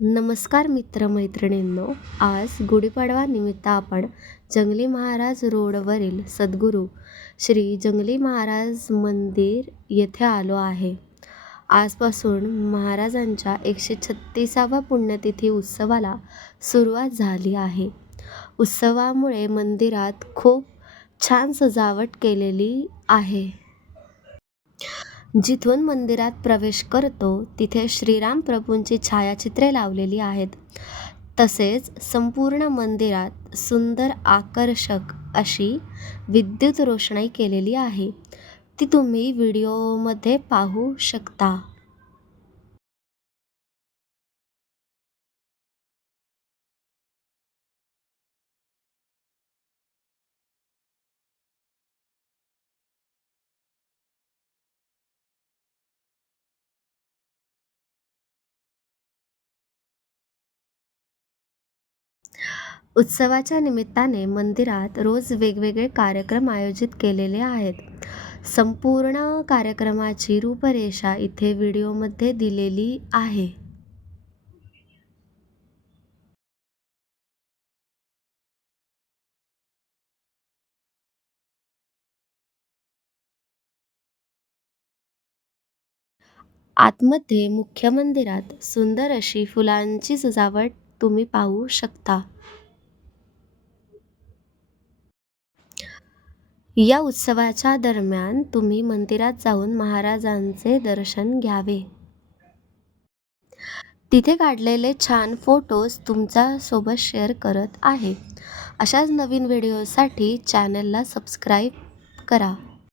नमस्कार मित्रमैत्रिणींनो. आज गुढीपाडवा निमित्त आपण जंगली महाराज रोडवरील सद्गुरू श्री जंगली महाराज मंदिर येथे आलो आहे. आजपासून महाराजांच्या 136व्या पुण्यतिथी उत्सवाला सुरुवात झाली आहे. उत्सवामुळे मंदिरात खूप छान सजावट केलेली आहे. जिथून मंदिरात प्रवेश करतो तिथे श्रीराम प्रभूंची छायाचित्रे लावलेली आहेत. तसेच संपूर्ण मंदिरात सुंदर आकर्षक अशी विद्युत रोषणाई केलेली आहे. ती तुम्ही व्हिडिओमध्ये पाहू शकता. उत्सवाच्या निमित्ताने मंदिरात रोज वेगवेगळे कार्यक्रम आयोजित केलेले आहेत. संपूर्ण कार्यक्रमाची रूपरेषा इथे व्हिडिओमध्ये दिलेली आहे. आतमध्ये मुख्य मंदिरात सुंदर अशी फुलांची सजावट तुम्ही पाहू शकता. या उत्सवाच्या दरम्यान तुम्ही मंदिरात जाऊन महाराजांचे दर्शन घ्यावे. तिथे काढलेले छान फोटोज तुमच्या सोबत शेअर करत आहे. अशाच नवीन व्हिडिओसाठी चॅनलला सबस्क्राईब करा.